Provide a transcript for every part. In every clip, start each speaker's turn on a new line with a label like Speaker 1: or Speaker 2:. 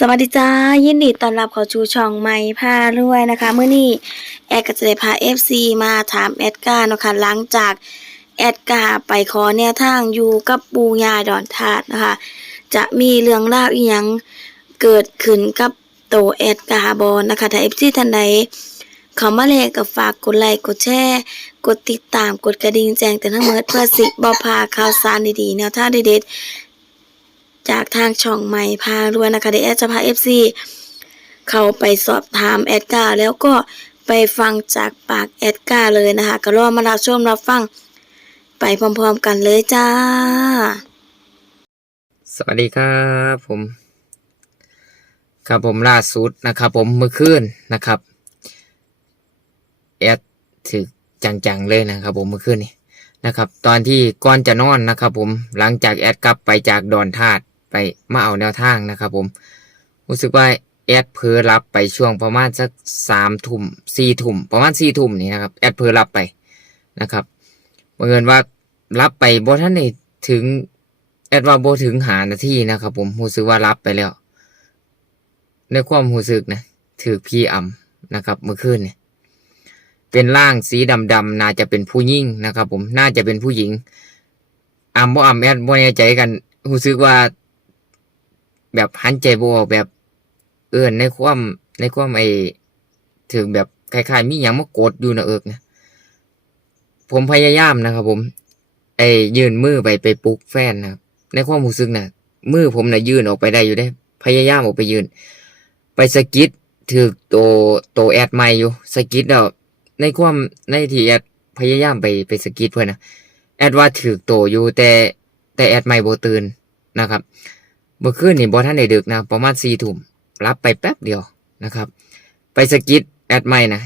Speaker 1: สวัสดีจ้ายินดีต้อนรับเข้าชูช่องใหม่พารวยนะคะเมื่อนี้แอดก็จะได้พา FC มาถามแอดกาเนาะค่ะหลังจากแอดกาไปขอแนวทางอยู่กับปูยาดอนธาตุนะคะ จะมีเรื่องราวอีหยังเกิดขึ้นกับโตแอดกาบอลนะคะถ้า FC ท่านใดเขามาแล้วก็ฝากกดไลค์กดแชร์กดติดตามกดกระดิ่งแจ้งเตือนทั้งหมดเพื่อสิบ่พลาดข่าวสารดีๆแนวทางเด็ดๆ จากทางช่องใหม่พารวยนะคะเดี๋ยวแอดจะพาเอฟซีเข้าไปสอบถามแอดการ์แล้วก็ไปฟังจากปากแอดการ์เลยนะคะ ก็รอมารับชมรับฟัง ไปพร้อมๆกันเลยจ้า
Speaker 2: สวัสดีครับผม ครับผมล่าสุดนะครับผมเมื่อคืนนะครับแอดถึกจังๆเลยนะครับผมเมื่อคืนนี้นะครับ ตอนที่ก่อนจะนอนนะครับผมหลังจากแอดกลับไปจากดอนธาตุ ไปมาเอาแนวทางนะครับผมรู้สึกว่าแอดเพลอรับไปช่วงประมาณสักสามทุ่มสี่ทุ่มประมาณสี่ทุ่มนี่นะครับแอดเพลอรับไปนะครับบังเอิญว่ารับไปบ่ท่านได้ถึงแอดว่าโบถึงหานาทีนะครับ ผมรู้สึกว่ารับไปแล้ว ในความรู้สึกนะถือพี่อ่ำนะครับเมื่อคืนเนี่ยเป็นร่างสีดำๆน่าจะเป็นผู้หญิงนะครับ ผมน่าจะเป็นผู้หญิงอ่ำบ่อ่ำแอดบ่แน่ใจกันรู้สึกว่า แบบหันใจบ่อกแบบเอื่นในความในความไอถึงแบบคล้ายๆมีอย่างมากดอยู่นะเอิกนะผมพยายามนะครับผม ไอยื่นมือไปไปปลุกแฟนนะครับในความรู้สึกนะมือผมนะ่ะยื่นออกไปได้อยู่ได้ พยายามออกไปยืน ไปสกิดถือโตโตแอดไม่อยู่สกิดแล้วในความในที่แอดพยายามไปไปสกิดเพื่อนนะแอดว่าถือโตอยู่แต่แต่แอดไม่โบตื่นนะครับ เมื่อคืนนี่บอท่านได้ดึกนะประมาณสี่ทุ่มรับไปแป๊บเดียวนะครับ ไปสกิดแอดไม่นะ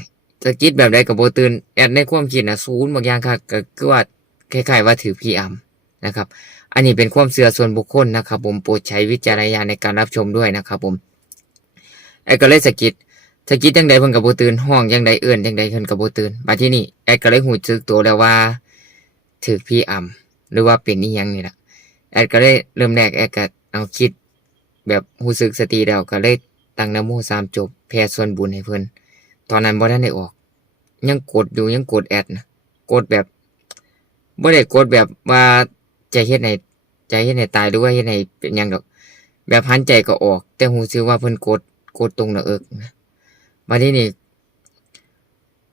Speaker 2: สกิดแบบใดกับโบตื่นแอดในความคิดนะศูนย์บางอย่างค่ะก็คือว่าคล้ายๆว่าถือพีอัมนะครับ อันนี้เป็นความเชื่อส่วนบุคคลนะครับ ผมโปรดใช้วิจารณญาณในการรับชมด้วยนะครับ ผมไอ้ก็เลยสกิดสกิดยังใดเพิ่นกับโบตื่นห้องยังใดเอื่นยังใดเพิ่นกับโบตื่นมาที่นี่ไอ้ก็เลยหูจึกตัวแล้วว่าถือพีอัมหรือว่าเป็นนี่ยังนี่แหละแอดก็เลยเริ่มแรกแอดก็ เอาคิดแบบหูสึกสติแล้วก็เลยตั้งนโมสามจบแผ่ส่วนบุญให้เพิ่นตอนนั้นบ่ทันได้ออก ยังกดอยู่ยังกดแอดนะกดแบบบ่ได้กดแบบว่าใจเฮ็ดให้ใจเฮ็ดให้ตายหรือว่าเฮ็ดให้เป็นหยังดอก แบบหันใจก็ออก แต่หูซื้อว่าเพิ่นกดกดตรงหน้าเอิกนะมาที่นี่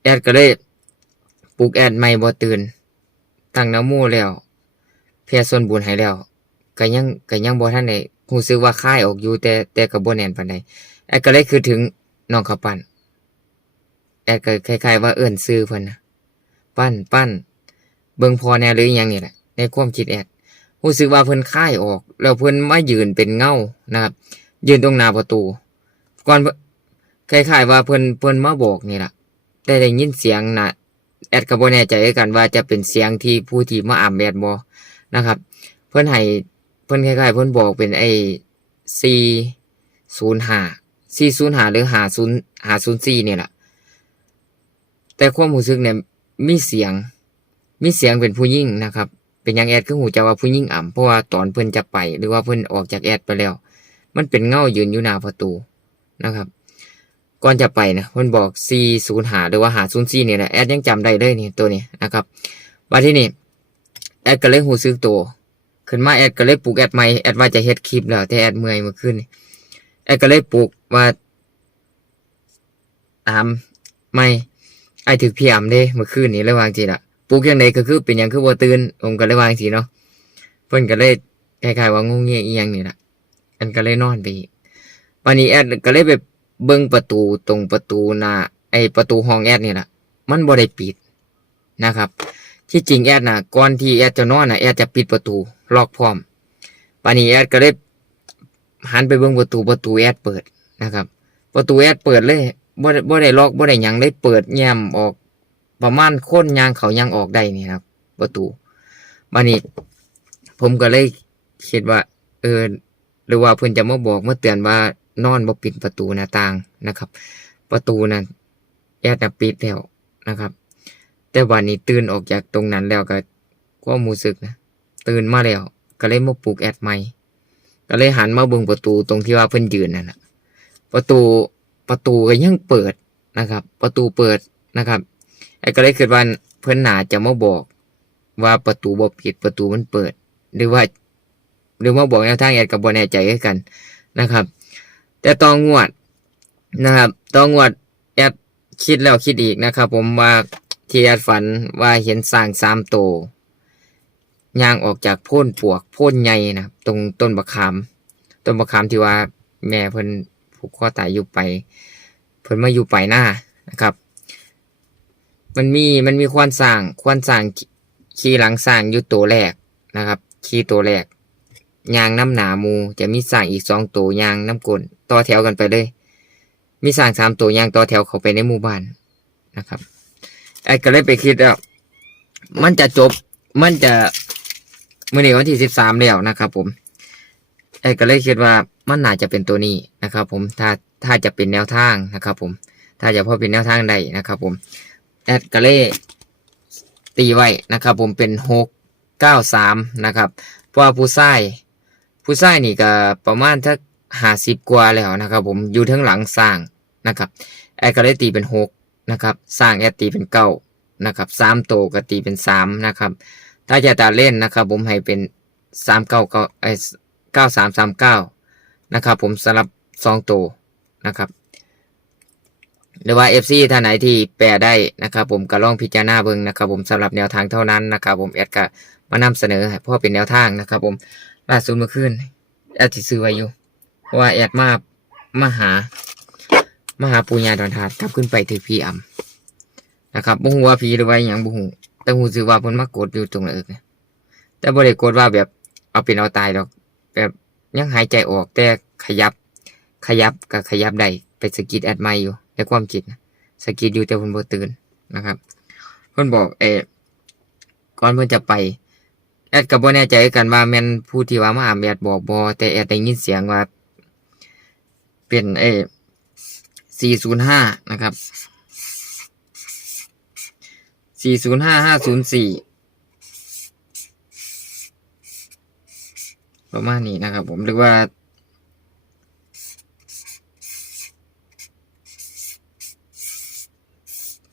Speaker 2: แอดก็เลยปลุกแอดใหม่บ่ตื่นตั้งน้ำมูแล้วเพียส่วนบุญให้แล้ว ก็ยังก็ยังบ่ทันได้หูซื้อว่าคายออกอยู่แต่แต่ก็บ่แน่นปานใดแอดก็เลยคือถึงน้องข้าวปั้นแอดก็คล้ายๆว่าเอิ้นชื่อเพิ่นนะปั้นปั้นเบิ่งพอแนวหรืออยังนี่แหละในความคิดแอดรู้สึกว่าเพิ่นค่ายออก แล้วเพิ่นมายืนเป็นเงานะครับ ยืนตรงหน้าประตู ก่อนคล้ายๆว่าเพิ่นเพิ่นมาบอกนี่แหละได้ได้ยินเสียงนะแอดก็บ่แน่ใจกันว่าจะเป็นเสียงที่ผู้ที่มาอ่านแอดบ่นะครับ เพิ่นให้ พิ่นคล้ายๆเพิ่นบอกเป็นไอ้405 405หรือ50 504นี่ยแหละแต่ความรู้สึกเนี่ยมีเสียง มีเสียงเป็นผู้หญิงนะครับ เป็นยังแอดคือหูจะว่าผู้หญิงอ่ำเพราะว่าตอนเพิ่นจะไป หรือว่าเพิ่นออกจากแอดไปแล้ว มันเป็นเงายืนอยู่หน้าประตูนะครับ ก่อนจะไปนะเพิ่นบอก405หรือว่า504นี่แหละแอดยังจำได้เลยนี่ตัวนี้นะครับว่าที่นี่แอดก็เลยหูซึกตัว ขึ้นมาแอดก็เลยปลุกแอดใหม่แอดว่าจะเฮ็ดคลิปแล้วแต่แอดเมื่อยเมื่อคืนแอดก็เลยปลุกว่าตามไม่ไอถึกพี่อ่ำเด้เมื่อคืนนี้ระวางจีละปลูกอย่างใดก็คือเป็นอย่างคือบ่ตื่นผมก็เลยวาจังสีเนาะเพิ่นก็เลยคล้ายๆว่างงเงี้ยอียังนี่แหละอันก็เลยนอนไปวันนี้แอดก็เลยไปเบิ่งประตูตรงประตูหน้าไอประตูห้องแอดนี่แหละมันบ่ได้ปิดนะครับ ที่จริงแอดนะก่อนที่แอดจะนอนนะแอดจะปิดประตูล็อกพร้อมวันนี้แอดก็เลยหันไปเบิ่งประตูประตูแอดเปิดนะครับ ประตูแอดเปิดเลยบ่ได้บ่ได้ล็อกบ่ได้ยังเลยเปิดแย้มออกประมาณคนยางเขายางออกได้นี่ครับ ประตูบันนี้ผมก็เลยคิดว่า เออ หรือว่าเพื่อนจะมาบอกมาเตือนว่านอนบ่ปิดประตูหน้าต่างนะครับ ประตูนั้นแอดนะปิดแล้วนะครับ แต่วันนี้ตื่นออกจากตรงนั้นแล้วก็ก็มูสึกนะตื่นมาแล้ว ก็เลยมาปลุกแอดใหม่ ก็เลยหันมาเบิ่งประตูตรงที่ว่าเพิ่นยืนนั่นนะประตูประตูก็ยังเปิดนะครับ ประตูเปิดนะครับไอ้ก็เลยคิดว่าเพิ่นน่าจะมาบอก ว่าประตูบ่ปิดประตูมันเปิด หรือว่าหรือว่าบอกแนวทางแอดกับบ่แน่ใจกันนะครับ แต่ตองงวดนะครับตองงวดแอดคิดแล้วคิดอีกนะครับ ผมว่า ที่แอดฝันว่าเห็นสร้างสามโตวย่างออกจากโพ่นปวกโพ่นใหญ่นะตรงต้นบะขาม ต้นบะขามที่ว่าแม่เพิ่นผูกคอตายอยู่ไป เพิ่นมาอยู่ไปหน้านะครับ มันมีมันมีควันสร้างควันสร้างขี่หลังสร้างอยู่ตัวแรกนะครับขี่ตัวแรกยางน้ำหนามูจะมีสร้างอีกสองตัวยางน้ำกลนต่อแถวกันไปเลย มีสร้างสามตัวยางต่อแถวเข้าไปในหมู่บ้านนะครับ ไอ้ก็เลยไปคิดว่ามันจะจบ มันจะมื่อนี้วันที่สิบสามแล้วนะครับผมไอ้ก็เลยคิดว่ามันน่าจะเป็นตัวนี้นะครับ ผมถ้าถ้าจะเป็นแนวทางนะครับ ผม ถ้าจะพอเป็นแนวทางใดนะครับ ผมแอดก็เลยตีไว้นะครับ ผมเป็นหกเก้าสามนะครับเพราะว่าผู้ชายผู้ชายนี่ก็ประมาณทักห้าสิบกว่าแล้วนะครับ ผมอยู่ทั้งหลังสร้างนะครับ แอดก็เลยตีเป็นหก นะครับสร้างแอดตีเป็นเก้านะครับสามโตกตีเป็นสามนะครับถ้าจะตัดเล่นนะครับ ผมให้เป็นสามเก้าเก้าไอเก้าสามสามเก้านะครับ ผมสำหรับสองโตนะครับ หรือว่า FC ท่านไหนที่แปลได้นะครับ ผมก็ลองพิจารณาเบิ่งนะครับ ผมสำหรับแนวทางเท่านั้นนะครับ ผมแอดก็มานำเสนอเพราะเป็นแนวทางนะครับ ผมล่าสุดเมื่อคืนแอดสิซื้อไว้อยู่ว่าแอดมามาหา มาหาปูญาดอนทาดกลับขึ้นไปถือพีอ่ำนะครับบ่ฮู้ว่าผีหรือว่าอย่างบ่ฮู้แต่ฮู้สึกว่าเพิ่นมากดอยู่ตรงนั้นเองแต่บ่ได้กดว่าแบบเอาเป็นเอาตายดอก แบบยังหายใจออกแต่ขยับ ขยับกับขยับได้ไปสกิดแอดไมอยู่ในความคิดนะสกิดอยู่แต่เพิ่นบ่ตื่นนะครับเพิ่นบอกเอก่อนเพิ่นจะไป แอดก็บ่แน่ใจกันว่าแม่นผู้ที่ว่ามาหาแอดบอกบ่แต่แอดได้ยินเสียงว่า เป็นเอ 405 นะครับ 405 504ประมาณนี้นะครับผมหรือว่า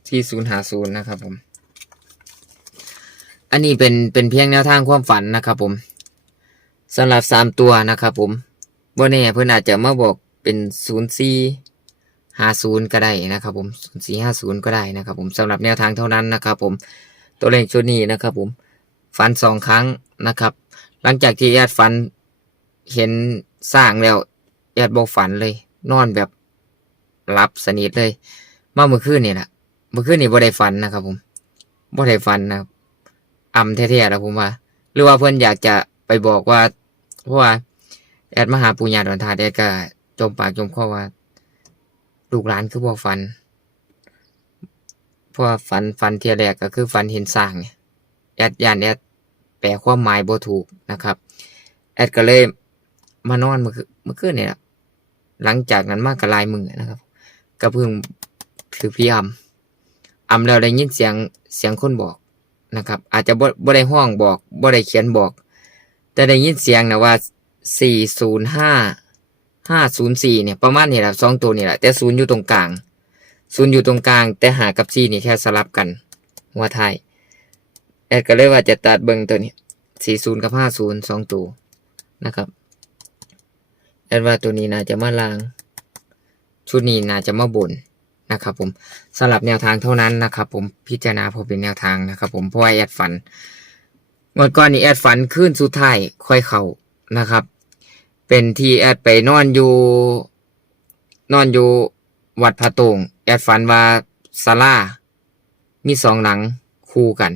Speaker 2: ที่ศูนย์หาศูนย์นะครับผม อันนี้เป็นเป็นเพียงแนวทางความฝันนะครับผมสำหรับสามตัวนะครับผมว่าแน่เพื่อนอาจจะมาบอกเป็นศูนย์สี่ ห้าศูนย์ก็ได้นะครับผมศูนย์สี่ห้าศูนย์ก็ได้นะครับผมสำหรับแนวทางเท่านั้นนะครับผมตัวเลขชุดนี้นะครับผมฝันสองครั้งนะครับ หลังจากที่แอดฝันเห็นสร้างแล้วแอดบอกฝันเลย นอนแบบหลับสนิทเลยมาเมื่อคืนนี่แหละเมื่อคืนนี่บ่ได้ฝันนะครับ ผมบ่ได้ฝันนะครับอำแท้ๆแล้วผมว่า หรือว่าเพื่อนอยากจะไปบอกว่า เพราะว่าแอดมหาปูญาดอนทาแอดก็จมปากจมคอว่า ลูกหลานคือบ่ฝันเพราะว่าฝันฝันเทียแรกก็คือฝันเห็นสร้างเนี่ยแอดยานแอดแปลความหมายบ่ถูกนะครับ แอดก็เลยมานอนเมื่อคืนเมื่อคืนเนี่ยหลังจากนั้นมากกับลายมือนะครับก็เพิ่งคือพี่อำอำแล้วได้ยินเสียงเสียงคนบอกนะครับ อาจจะบ่บ่ได้ห้องบอกบ่ได้เขียนบอก แต่ได้ยินเสียงนะว่าสี่ศูนย์ห้า 405 504เนี่ยประมาณนี้แหละสองตัวนี่แหละแต่ศูนย์อยู่ตรงกลางศูนย์อยู่ตรงกลาง แต่หากับ4นี่แค่สลับกันหัวท้ายแอดก็เลยว่าจะตัดเบิงตัวนี้40กับ50สองตัวนะครับแอดว่าตัวนี้น่าจะมาลาง ชุดนี้น่าจะมาบนนะครับผมสำหรับแนวทางเท่านั้นนะครับผมพิจารณาพอเป็นแนวทางนะครับผมเพราะว่าแอดฝันเมื่อก่อนนี้แอดฝันขึ้นสุดท้ายค่อยเข้านะครับ เป็นที่แอดไปนอนอยู่ นอนอยู่วัดพระตงแอดฝันว่าศาลามีสองหลังคู่กัน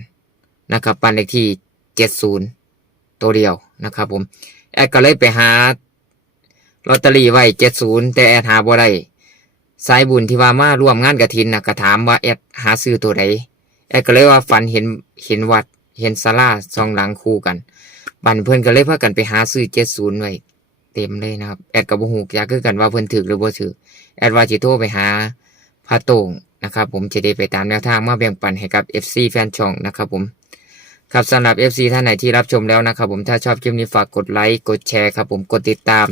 Speaker 2: นะครับปันเลขที่เจ็ดศูนย์ตัวเดียวนะครับ ผม แอดก็เลยไปหาลอตเตอรี่ไว้เจ็ดศูนย์แต่แอดหาบ่ได้สายบุญที่ว่ามาร่วมงานกระถินนะก็ถามว่าแอดหาซื้อตัวใดแอดก็เลยว่าฝันเห็นเห็นวัดเห็นศาลาสองหลังคู่กันบันเพื่อนก็เลยพากันไปหาซื้อเจ็ดศูนย์ไว้ เต็มเลยนะครับ แอดกับบุหูอยากคือกันว่าเพื่อนถือหรือบ่ถือแอดว่าจิโทรไปหาพระโต่งนะครับ ผมจะได้ไปตามแนวทางมาแบ่งปันให้กับ FC แฟนช่องนะครับผมครับสำหรับ FC ท่านไหนที่รับชมแล้วนะครับ ผมถ้าชอบคลิปนี้ฝากกดไลค์กดแชร์ครับผมกดติดตาม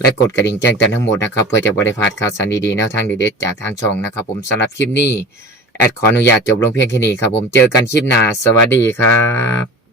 Speaker 2: และกดกระดิ่งแจ้งเตือนทั้งหมดนะครับเพื่อจะบริพลาดข่าวสารดีๆแนวทางเด็ดๆจากทางช่องนะครับ ผมสำหรับคลิปนี้แอดขออนุญาตจบลงเพียงแค่นี้ครับผมเจอกันคลิปหน้าสวัสดีครับ